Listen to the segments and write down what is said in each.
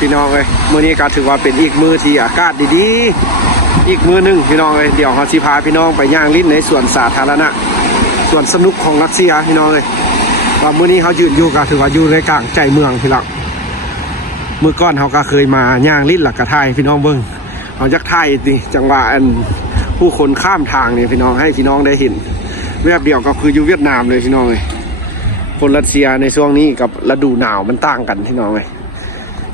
พี่น้องเลยมื้อนี้ก็ถือว่าเป็นอีกมื้อที่อากาศดีๆอีกมื้อนึงพี่น้องเลยเดี๋ยวเราสิพาพี่น้องไปย่างลิ้นในสวนสาธารณะสวนสนุกของรัสเซียพี่น้องเลยว่ามื้อนี้เขายืนอยู่ก็ถือว่าอยู่ในกลางใจเมืองพี่น้องมื้อก่อนเขาก็เคยมาย่างลิ้นหลักกระทายพี่น้องเบิ่งเขาจักไทยนี่จังหวะอันผู้คนข้ามทางนี่พี่น้องให้พี่น้องได้เห็นแบบเดียวก็คืออยู่เวียดนามเลยพี่น้องเลยคนรัสเซียในช่วงนี้กับฤดูหนาวมันต่างกันพี่น้องเลย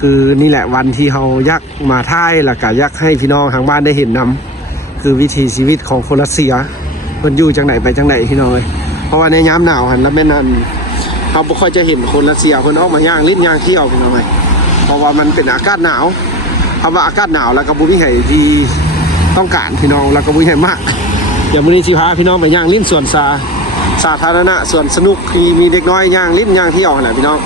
คือนี่แหละวันที่เขายักมาท่ายแล้วก็ยักให้พี่น้องทางบ้านได้เห็นนำคือวิถีชีวิตของคนรัสเซียมันอยู่จังไหนไปจังไหนพี่น้องเลยเพราะว่าในยามหนาวหันแล้วแม่นั่นเขาไม่ค่อยจะเห็นคนรัสเซียคนออกมาย่างลิ้นย่างเที่ยวพี่น้องเลยเพราะว่ามันเป็นอากาศหนาวเพราะว่าอากาศหนาวแล้วก็บุญใหญ่ที่ต้องการพี่น้องแล้วก็บุญใหญ่มากเดี๋ยวมื้อนี้สิพาพี่น้องไปย่างลิ้นสวนสาธารณะสวนสนุกที่มีเด็กน้อยย่างลิ้นย่างเที่ยวนะพี่น้อง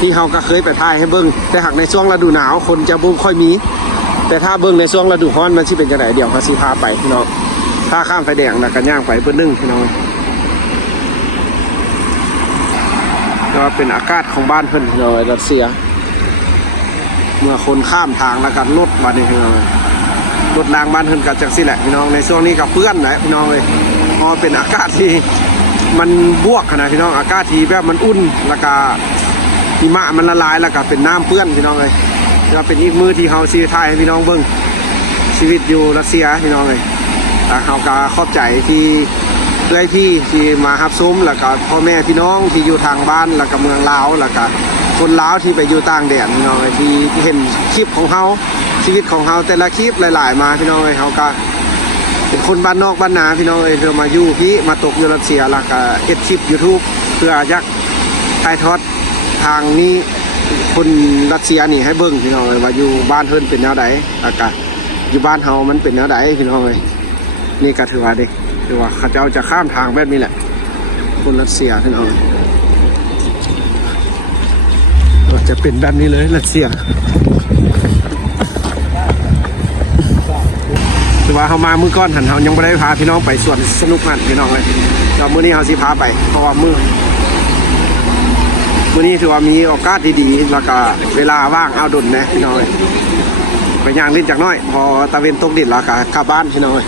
ที่เขาก็เคยไปถ่ายให้เบิ้งแต่หากในช่วงฤดูหนาวคนจะบุ้งค่อยมีแต่ถ้าเบิ้งในช่วงฤดูร้อนมันที่เป็นจังไดเดี๋ยวเขาสิพาไปพี่น้องถ้าข้ามไฟแดงแล้วก็ย่างไปเพื่อนึ่งพี่น้องก็เป็นอากาศของบ้านเพิ่นพี่น้องรัสเซียเมื่อคนข้ามทางแล้วก็รถมาเนี่ยพี่น้องรถรางบ้านเพิ่นก็จังซี่แหละพี่น้องในช่วงนี้ก็เปื้อนแหละพี่น้องเลยเพราะเป็นอากาศที่มันบวกขนาดพี่น้องอากาศที่แบบมันอุ่นแล้วก็หิมะมันละลายแล้วก็เป็นน้ำเปื้อนพี่น้องเลยเราเป็นอีกมือที่เฮาซีไทยให้พี่น้องเบิ่งชีวิตอยู่รัสเซียพี่น้องเลยเฮาก็ขอบใจที่เพื่อนพี่ที่มารับชมแล้วก็พ่อแม่พี่น้องที่อยู่ทางบ้านแล้วก็เมืองลาวแล้วก็คนลาวที่ไปอยู่ต่างแดนพี่น้องเลยที่เห็นคลิปของเฮาชีวิตของเฮาแต่ละคลิปหลายๆมาพี่น้องเลยเฮาก็เป็นคนบ้านนอกบ้านนาพี่น้องเลยเพื่อมาอยู่พี่มาตกอยู่รัสเซียแล้วก็เฮ็ดคลิป YouTube เพื่ออยากถ่ายทอดทางนี้คนรัสเซียนี่ให้เบิ่งพี่น้องเลยว่าอยู่บ้านเพิ่นเป็นแนวใดอากาศอยู่บ้านเฮามันเป็นแนวใดพี่น้องเลยนี่ก็ถือว่าเด็กถือว่าเขาเจ้าจะข้ามทางแบบนี้แหละคนรัสเซียพี่น้องจะเป็นแบบนี้เลยรัสเซียถือว่าเขามามื้อก่อนหันเขายังไม่ได้พาพี่น้องไปสวนสนุกนั่นพี่น้องเลยแล้วมื้อนี้เขาสิพาไปเพราะว่ามื้อนี้ถือว่ามีโอกาสดีๆแล้วก็เวลาว่างเอาดุลนะพี่น้อยไปย่างลิ้นจากน้อยพอตะเวนตกดินแล้วก็กลับบ้านพี่น้อย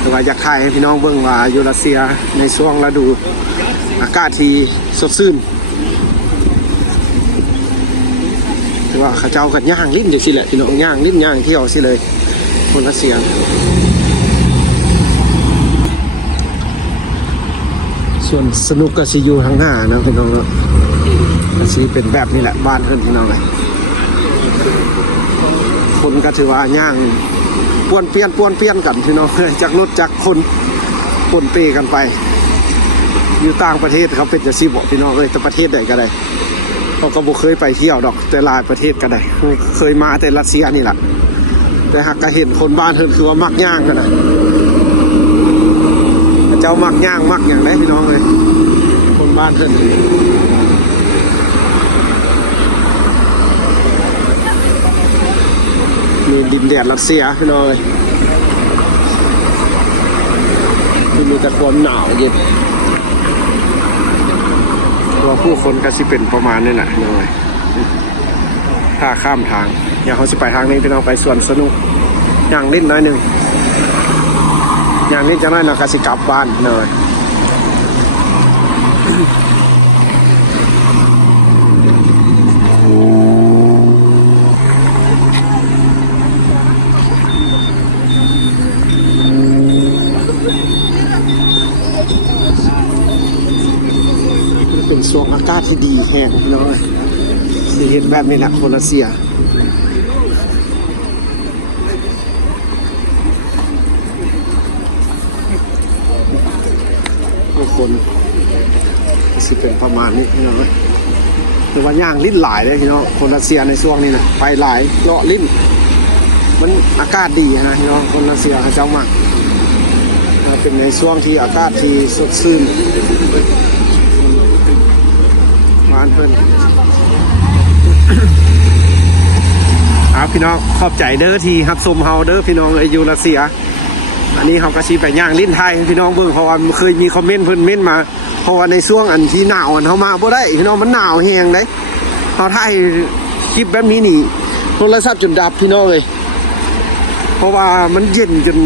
ถือว่าอยากถ่ายให้พี่น้องเบิ่งว่าอยู่รัสเซียในช่วงฤดูอากาศที่สดชื่นถือว่าเขาเจ้ากันย่างลิ้นอย่างสิแหละพี่น้องย่างลิ้นย่างเที่ยวสิเลยคนรัสเซียส่วนสนุกก็สิอยู่ทางหน้านะพี่น้องเนาะก็สิเป็นแบบนี้แหละบ้านเพิ่นพี่น้องเลยคนก็ถือว่าย่างป้วนเปี้ยนกันพี่น้องจากรถจากคนปนเปกันไปอยู่ต่างประเทศเขาเป็นจะสิบอกพี่น้องเลยแต่ประเทศใดก็ได้เขาก็บ่เคยไปเที่ยวดอกแต่หลายประเทศก็ได้เคยมาแต่รัสเซียนี่แหละแต่หากก็เห็นคนบ้านเพิ่นคือว่ามักย่างกันนะเจ้ามักย่างมักอย่างไรพี่น้องเลยคนบ้านเพิ่นมีดินแดนรัสเซียพี่น้องเลยที่มีแต่ความหนาวเย็นตัวผู้คนก็สิเป็นประมาณนี้แหละพี่น้องเลยถ้าข้ามทางอย่างเขาสิไปทางนี้พี่น้องไปสวนสนุกย่างเล่นน้อยหนึ่งอย่างนี้จะน้อยเราก็สิกลับบ้านเลยเป็นช่วงอากาศที่ดีแห้งเลยสิเห็นแบบนี้แหละคนรัสเซียคนสิเป็นประมาณนี้พี่น้องแต่ว่าย่างลิ้นหลายเลยพี่น้องคนรัสเซียในช่วงนี้นะไปหลายเลาะลิ้นมันอากาศดีนะพี่น้องคนรัสเซียเขาเจ้ามากเป็นในช่วงที่อากาศที่สดชื่นบ้านเพิ่นพี่น้องขอบใจเด้อที่รับชมเฮาเด้อพี่น้องเลยอยู่รัสเซียอันนี้เขาก็ชี้ไปย่างลิ้นไทยพี่น้องเบิ่งเพราะว่าเคยมีคอมเมนต์เพิ่นเม้นมาเพราะว่าในช่วงอันที่หนาวเขามาบ่ได้พี่น้องมันหนาวแห้งเลย เขาถ่ายคลิปแบบนี้นี่โทรศัพท์จนดับพี่น้องเลยเพราะว่ามันเย็นจน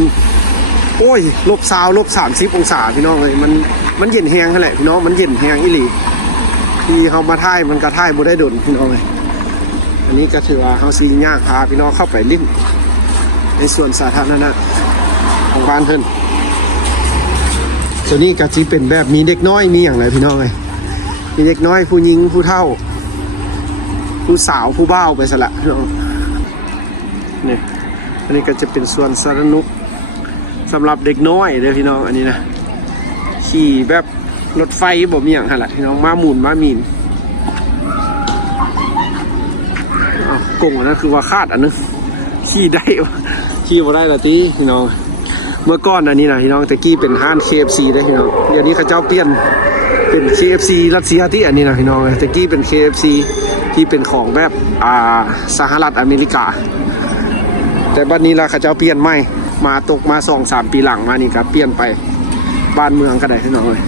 โอ้ย-30 องศาพี่น้องเลยมันเย็นแห้งนั่นแหละพี่น้องมันเย็นแห้งอีหลีที่เขามาถ่ายมันก็ถ่ายบ่ได้ดนพี่น้องเลยอันนี้ก็ถือว่าเขาซียากพาพี่น้องเข้าไปลิ้นในส่วนสาธารณะของบ้านเพิ่นส่วนนี้ก็จะเป็นแบบมีเด็กน้อยมีอย่างไรพี่น้องเลยมีเด็กน้อยผู้หญิงผู้เฒ่าผู้สาวผู้บ่าวไปซะละพี่น้องนี่อันนี้ก็จะเป็นส่วนสนุกสำหรับเด็กน้อยเลยพี่น้องอันนี้นะขี่แบบรถไฟบ่มีอย่างหั่นล่ะพี่น้องมาหมุนมามีนกงนั่นคือว่าคาดอันนึงขี่ได้ขี่บ่ได้ละตีพี่น้องเมื่อก่อนอันนี้นะพี่น้องตะกี้เป็นห้าน KFC ได้พี่น้องเดี๋ยวนี้เขาเจ้าเปลี่ยนเป็น KFC รัสเซียที่อันนี้นะพี่น้องตะกี้เป็น KFC ที่เป็นของแบบสหรัฐอเมริกาแต่บัดนี้ละเขาเจ้าเปลี่ยนใหม่มาตกมา 2-3 ปีหลังมานี่ครับเปลี่ยนไปบ้านเมืองก็ได้พี่น้องเลย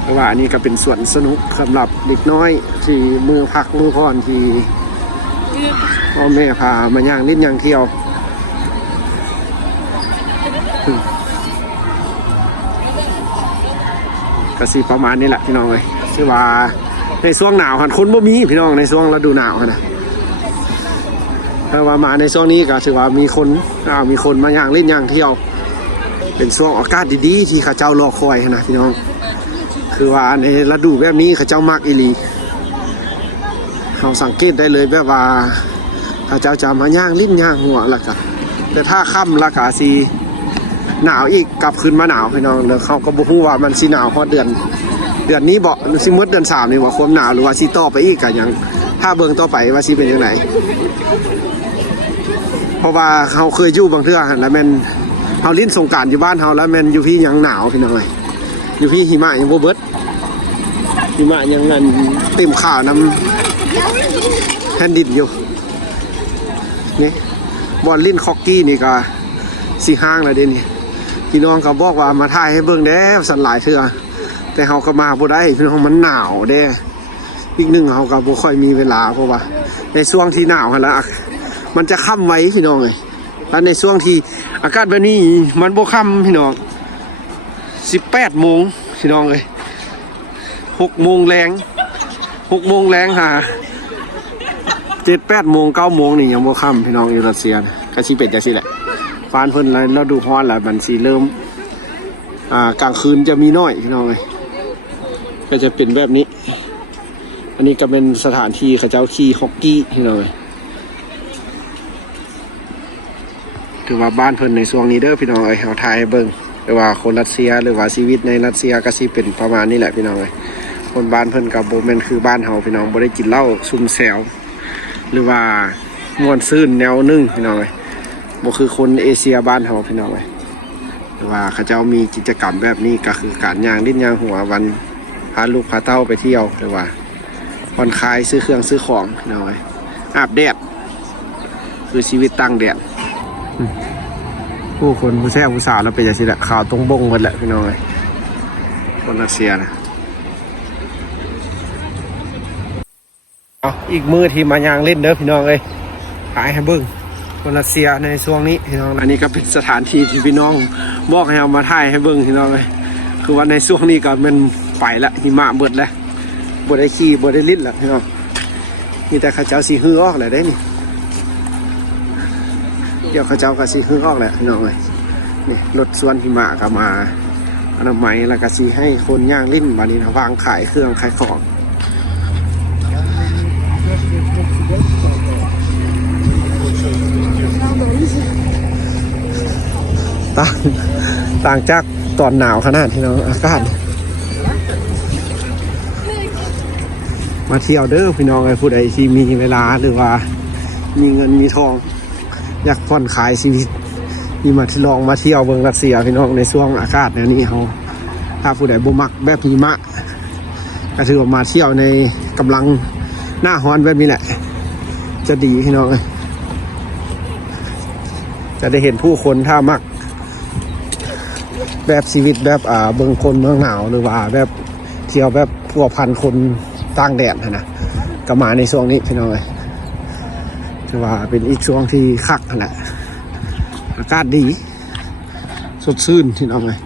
เพราะว่าอันนี้ก็เป็นส่วนสนุกสำหรับเด็กน้อยที่มือพักมือพรที่พ่อแม่พามาย่างนิดย่างเที่ยวก็สิประมาณนี้แหละพี่น้องเลยคือว่าในช่วงหนาวหันคนบ่มีพี่น้องในช่วงฤดูหนาวนะถ้าว่ามาในช่วงนี้ก็ถือว่ามีคนมาย่างเล่นย่างเที่ยวเป็นช่วงอากาศดีๆที่ข้าเจ้ารอคอยนะพี่น้องคือว่าในฤดูแบบนี้ข้าเจ้ามักอีหลีเราสังเกตได้เลยแบบว่าข้าเจ้าจะมาย่างลิ้นย่างหัวละกันแต่ถ้าค่ำละกาสีหนาวอีกกลับคืนมาหนาวพี่น้องแล้วเขาก็บอกว่ามันสีหนาวเพราะเดือนนี้บอกสิมืดเดือน3นี่ว่าความหนาวหรือว่าสีต่อไปอีกกันยังถ้าเบิ่งต่อไปว่าสีเป็นยังไงเพราะว่าเขาเคยอยู่บางเทื่อแล้วแม่นเขาลิ้นสงกรานต์อยู่บ้านเขาแล้วแม่นอยู่พี่ยังหนาวพี่น้องเลยอยู่พี่หิมะยังบ่เบิดหิมะยังเงินเต็มข่าวน้ำแผ่นดินอยู่นี่บอลลิ้นคอกกี้นี่ก็สีห้างแล้วเดี๋ยวนี้พี่น้องก็บอกว่ามาถ่ายให้เบิ่งแด้สันหลายเทื่อแต่เขาก็มาบ่ได้พี่น้องมันหนาวเด้อีกหนึ่งเขาก็บ่ค่อยมีเวลาเพราะว่าในช่วงที่หนาวแล้วมันจะค่ำไว้พี่น้องเลยแล้วในช่วงที่อากาศแบบนี้มันบ่ค่ำพี่น้อง18 โมงพี่น้องเลย6 โมงแรงหา7-8 โมง9 โมงนี่ยังบ่ค่ำพี่น้องอยู่รัสเซียนะก็สิเป็นจังซี่แหละฟ้านเพิ่นแล้วดูฮ้อนแล้วมันสิเริ่มกลางคืนจะมีน้อยพี่น้องเลยก็จะเป็นแบบนี้อันนี้ก็เป็นสถานที่เขาเจ้าขี่ฮอกกี้พี่น้องเลยถือว่าบ้านเพิ่นในช่วงนี้เด้อพี่น้องเอ้ยเฮาถ่ายให้เบิ่งหรือว่าคนรัสเซียหรือว่าชีวิตในรัสเซียก็สิเป็นประมาณนี้แหละพี่น้องเอ้ยคนบ้านเพิ่นก็บ่แม่นคือบ้านเฮาพี่น้องบ่ได้กินเหล้าซุ่มแซวหรือว่าม่วนซื่นแนวนึงพี่น้องเอ้ยบ่คือคนเอเชียบ้านเฮาพี่น้องเอ้ยหรือว่าเขาเจ้ามีกิจกรรมแบบนี้ก็คือการย่างลิ้นย่างหัววันพาลูกพาเต้าไปเที่ยวหรือว่าผ่อนคลายซื้อเครื่องซื้อของพี่น้องเอ้ยอาบแดดคือชีวิตตั้งแดดผู้คนผู้แซ่ผู้สาวแล้วเป็นอย่างนี้แหละข่าวตรงบงหมดแหละพี่น้องเลยคนรัสเซียนะอีกมือที่มายางเล่นเด้อพี่น้องเลยถ่ายให้เบิ้งคนรัสเซียในช่วงนี้พี่น้องอันนี้ก็เป็นสถานที่ที่พี่น้องบอกให้เอามาถ่ายให้เบิ้งพี่น้องเลยคือว่าในช่วงนี้ก็มันไปละหิมะเบิดแล้วบดได้ขี่บดได้ลิ้นแล้วพี่น้องมีแต่ข้าเจ้าสีหื้อออกแหละได้นี่เดี๋ยวเขาเจ้าก็สีขึ้นออกแหละพี่น้องเลยนี่รถสวนหิมะก็มาอนามัยแล้วก็สีให้คนย่างลิ้นมานี่นะวางขายเครื่องขายของต่างจากตอนหนาวขนาดที่น้องอากาศมาเที่ยวเด้อพี่น้องไอ้ผู้ใดที่มีเวลาหรือว่ามีเงินมีทองอยากผ่อนคลายชีวิตมีมาที่ลองมาเที่ยวเมืองรัสเซียพี่น้องในช่วงอากาศแนวนี้เขาถ้าผู้ใดบ่มักแบบหิมะก็ถือว่ามาเที่ยวในกำลังหน้าร้อนแบบนี้แหละจะดีพี่น้องเลยจะได้เห็นผู้คนถ้ามักแบบชีวิตแบบเมืองคนเมืองหนาวหรือว่าแบบ เที่ยวแบบพัวพันคนต่างแดนนะก็มาในช่วงนี้พี่น้องเลยถือว่าเป็นอีกช่วงที่คักนะอากาศดีสดชื่นพี่น้องเลย